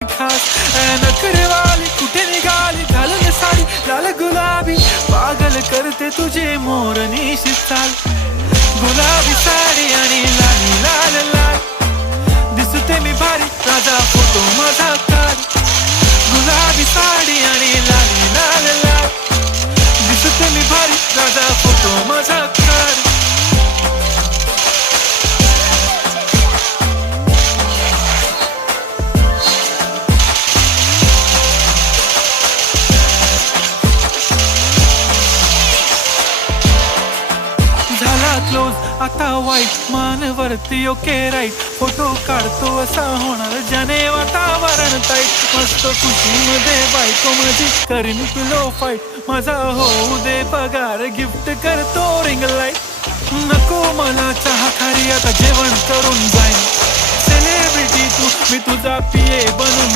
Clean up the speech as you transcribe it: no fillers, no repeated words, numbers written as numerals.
खास नखरेवाली कुठे निघाली घालून साडी लाल गुलाबी पागल करते तुझे मोरनीशी चाल गुलाबी साडी आणि लाली लाल लाल दिसते मी भारी राजा फोटो माझा काढ गुलाबी साडी आणि लाली लाल लाल दिसते मी भारी राजा फोटो माझा काढ क्लोज आता वाईट मानवरती ओके राईट फोटो काढतो असा होणार ज्याने वातावरण टाईट मस्त खुशीमध्ये बायको माझी करीन पिलो फाईट माझा होऊ दे पगार गिफ्ट करतो रिंग लाईट नको मला चहा खारी आता जेवण करून जाईन सेलिब्रिटी तू मी तुझा पिये बनून